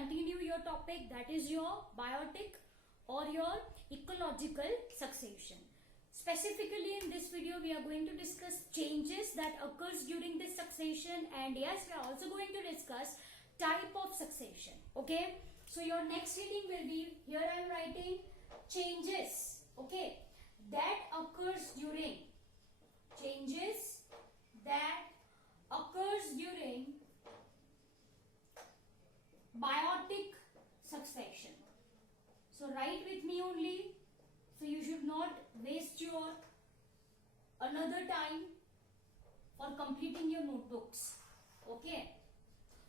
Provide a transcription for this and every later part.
continue your topic, that is your biotic or your ecological succession. Specifically in this video we are going to discuss changes that occurs during this succession, and yes, we are also going to discuss type of succession. Okay, so your next heading will be, here I am writing changes, okay, that occurs during, changes that occurs during biotic succession. So write with me only, so you should not waste your another time for completing your notebooks. Okay,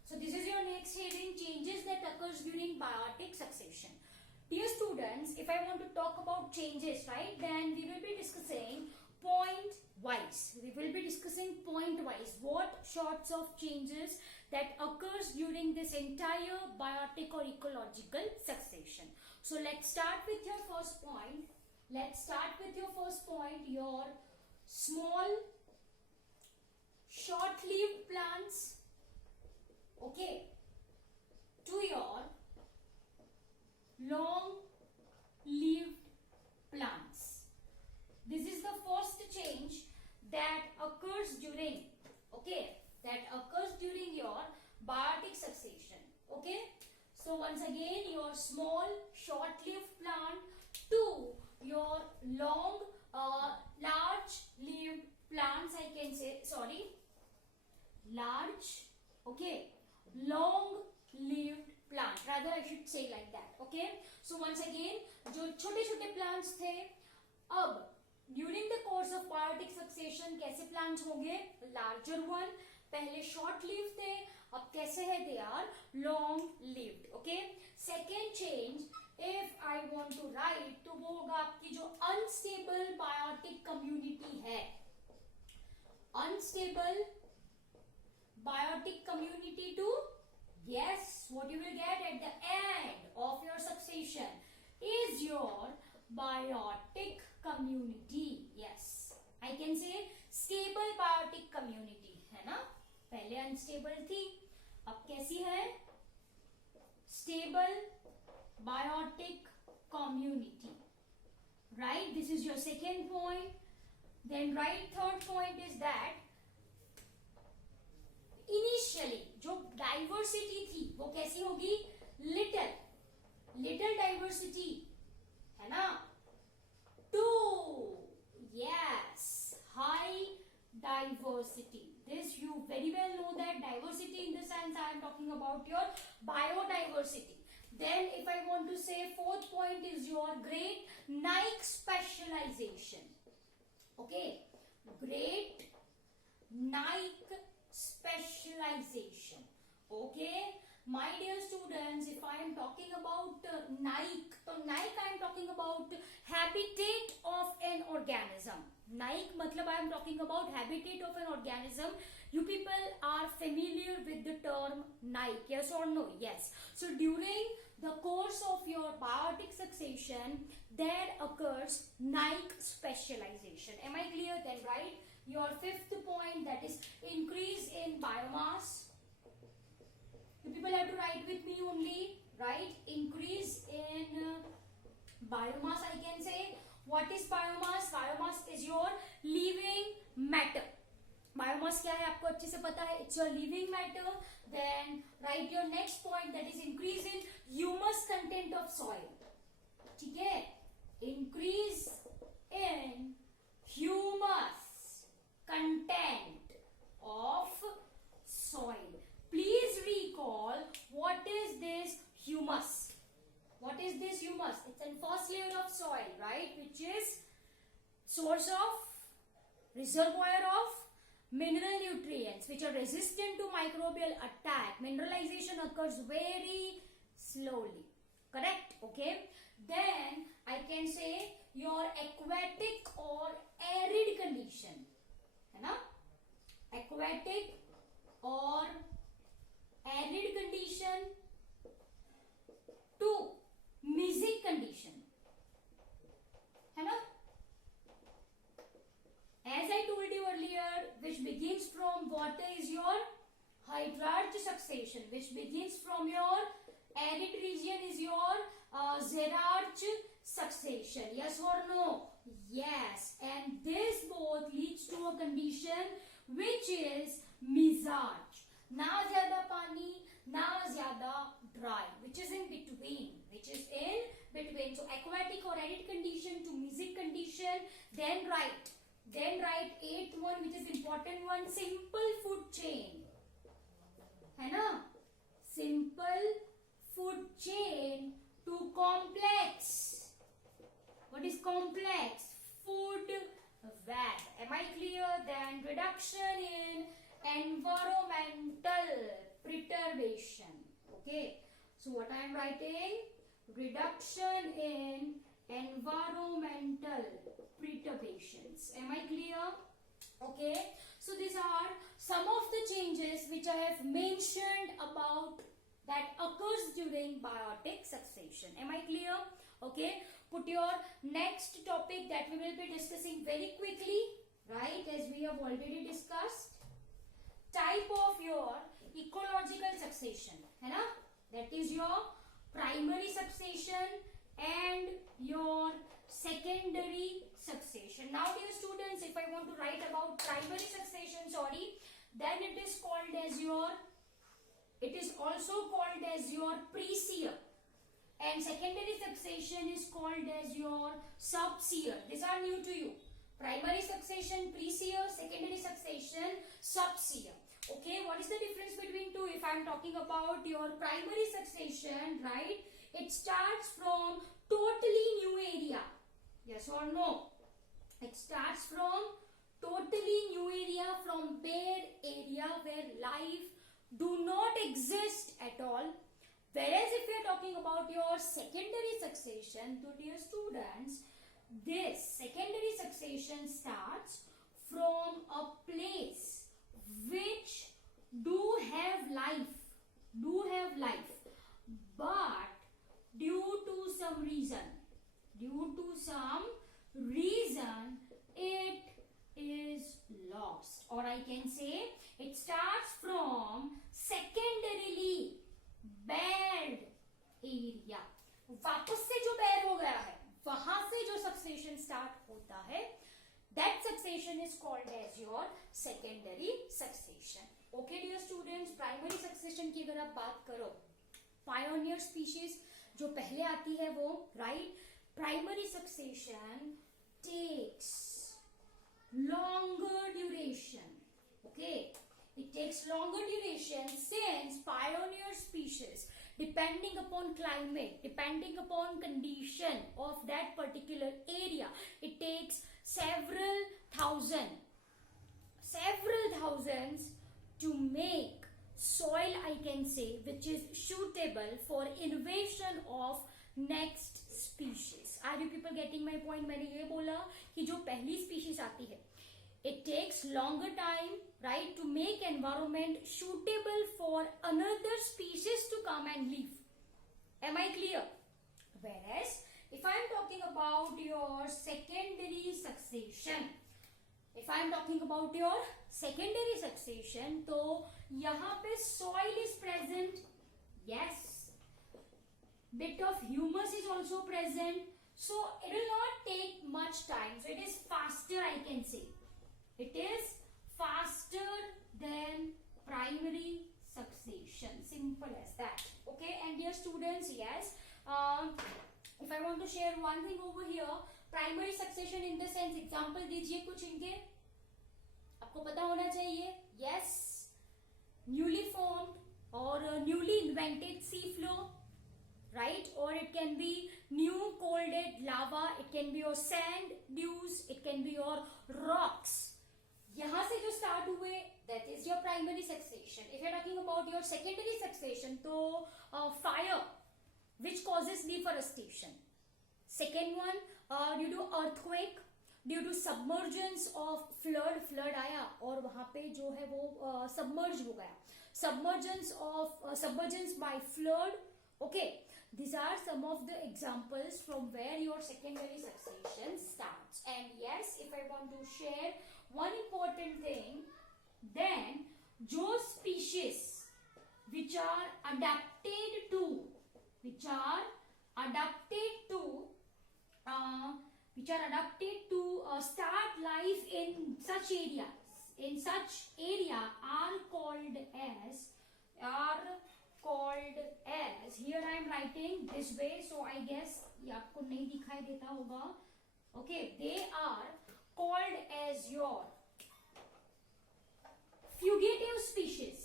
so this is your next heading, changes that occurs during biotic succession. Dear students, if I want to talk about changes, right, then we will be discussing point wise. We will be discussing point wise what sorts of changes that occurs during this entire biotic or ecological succession. So let's start with your first point. Let's start with your first point, your small short-lived plants, okay, to your long-lived plants. This is the first change that occurs during, okay, that occurs during your biotic succession. Okay, so once again, your small short-lived plant to your large-lived plants, I can say, sorry, large, okay, long-lived plant, rather I should say like that. Okay, so once again, जो छोटे-छोटे plants थे, अब during the course of biotic succession कैसे plants होंगे, larger one. पहले short live थे, अब कैसे है, they are long lived. Okay, second change if I want to write, तो वो होगा आपकी जो अनस्टेबल बायोटिक कम्युनिटी है. Unstable biotic community two, yes, what you will get at the end of your succession is your biotic community. Yes, I can say stable biotic community, है ना. पहले unstable थी, अब कैसी है, stable biotic community. Right, this is your second point. Then right, third point is that initially जो diversity थी वो कैसी होगी, लिटिल डाइवर्सिटी, है ना, two, yes, high diversity. This you very well know that diversity in the sense I am talking about your biodiversity. Then if I want to say fourth point is your great Nike specialization. Okay, great Nike specialization. Okay, my dear students, if I am talking about Nike, so Nike I am talking about habitat of an organism. Nike matlab I am talking about habitat of an organism. You people are familiar with the term Nike, yes or no? Yes. So during the course of your biotic succession, there occurs Nike specialization. Am I clear then, right? Your fifth point, that is increase in biomass. You people have to write with me only, right? Increase in biomass, I can say. What is biomass? Biomass is your living matter. Biomass क्या है आपको अच्छे से पता है, it's your living matter. Then write your next point, that is increase in humus content of soil. ठीक है, increase in humus content of soil. Please recall, what is this humus? What is this humus? It's a first layer of soil, right, which is source of, reservoir of mineral nutrients which are resistant to microbial attack. Mineralization occurs very slowly, correct? Okay, then I can say your aquatic or arid condition, है ना, aquatic or arid condition to mesic condition, है ना. As I told you earlier, which begins from what is your hydrarch succession, which begins from your arid region is your Zeerach succession. Yes or no? Yes. And this both leads to a condition which is mizaj. Na zyada pani, na zyada dry, which is in between. So aquatic or arid condition to mesic condition. Then write eighth one, which is important one, simple food chain. है ना? Simple food chain to complex. What is complex? Food web. Am I clear? Then reduction in environmental perturbation. Okay. So what I am writing? Reduction in environmental perturbations. Am I clear? Okay. So these are some of the changes which I have mentioned about that occurs during biotic succession. Am I clear? Okay. Put your next topic that we will be discussing very quickly, right, as we have already discussed. Type of your ecological succession, है ना? That is your primary succession and your secondary succession. Now dear students, if I want to write about primary succession, then it is also called as your pre-seer, and secondary succession is called as your sub-seer. These are new to you. Primary succession, pre-seer; secondary succession, sub-seer. Okay, what is the difference between two? If I am talking about your primary succession, right, it starts from totally new area. Yes or no? It starts from totally new area, from bare area where life do not exist at all. Whereas if we are talking about your secondary succession, to dear students, this secondary succession starts from a place which do have life, but due to some reason, it is lost. Or I can say it starts from secondarily bad area. वापस से जो बैर हो गया है, वहां से जो सक्सेशन स्टार्ट होता है, that succession is called as your secondary succession. Okay dear students, primary succession की अगर आप बात करो, pioneer species जो पहले आती है वो, right, primary succession takes longer duration. Okay, it takes longer duration since pioneer species, depending upon climate, depending upon condition of that particular area, it takes several thousands to make soil, I can say, which is suitable for invasion of next species. Are you people getting my point? मैंने ये बोला कि जो पहली species आती है, it takes longer time, right, to make environment suitable for another species to come and live. Am I clear? Whereas if I am talking about your secondary succession, तो यहाँ पे soil is present, yes, bit of humus is also present, so it will not take much time, so it is faster, I can say. It is faster than primary succession. Simple as that. Okay, and dear students, yes, if I want to share one thing over here, primary succession in the sense, example दीजिए कुछ इनके, आपको पता होना चाहिए. Yes, newly formed or newly invented sea floor, right, or it can be new colded lava, it can be your sand dunes, it can be your rocks. यहाँ से जो start हुए, that is your primary succession. If you are talking about your secondary succession, तो fire which causes deforestation. Second one, due to earthquake, due to submergence of flood आया और वहाँ पे जो है वो submerge हो गया. Submergence by flood. Okay, these are some of the examples from where your secondary succession starts. And yes, if I want to share one important thing, then जो species which are adapted to which are adapted to start life in such areas, in such area are called as, here I am writing this way, so I guess ये आपको नहीं दिखाई देता होगा. Okay, they are called as your fugitive species.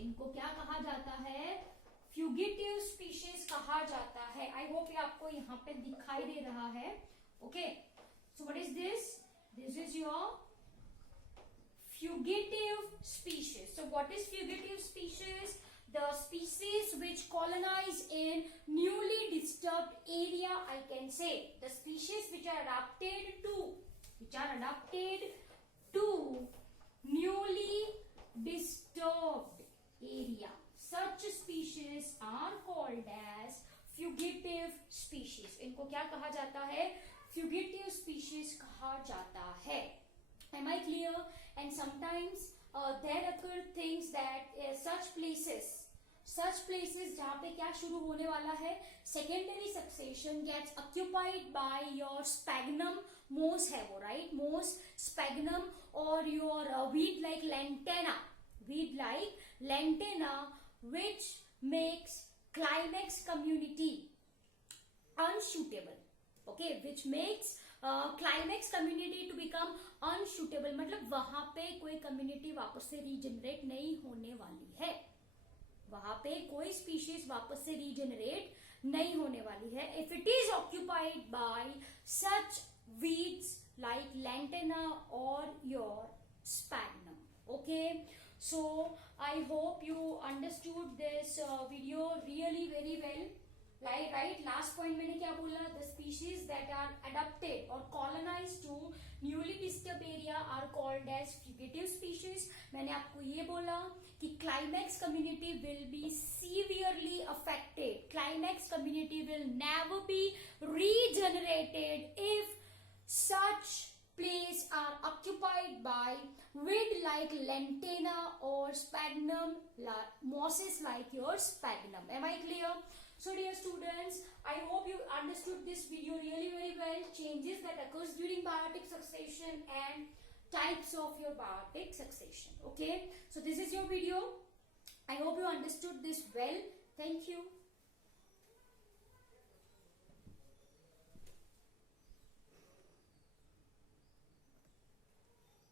इनको क्या कहा जाता है? फ्यूगिटिव स्पीशीज कहा जाता है. आई होप ये आपको यहाँ पे दिखाई दे रहा है. Okay, so what is this? This is your fugitive species. So what is fugitive species? The species which colonize in newly disturbed area, I can say. The species which are adapted to newly disturbed area. Such species are called as fugitive species. इनको क्या कहा जाता है? Fugitive species कहा जाता है. Am I clear? And sometimes there occur things that such places जहाँ पे क्या शुरू होने वाला है? Secondary succession gets occupied by your sphagnum moss है वो, right? Moss, sphagnum or your weed like lantana, which makes climax community unsuitable. Okay, which makes climax community to become unsuitable. मतलब वहां पे कोई कम्युनिटी वापस से रीजनरेट नहीं होने वाली है. वहां पे कोई स्पीशीज वापस से रीजनरेट नहीं होने वाली है. If it is occupied by such weeds like lantana और your sphagnum. Okay, so I hope you understood this video really very well. Right, last point मैंने क्या बोला? The species that are adopted और colonised to newly disturb area are called as fugitive species. मैंने आपको ये बोला कि climax community will be severely affected. Climax community will never be regenerated if such place are occupied by weed like lantana or sphagnum mosses like your sphagnum. Am I clear? So dear students, I hope you understood this video really very well. Changes that occurs during biotic succession and types of your biotic succession. Okay, so this is your video. I hope you understood this well. Thank you.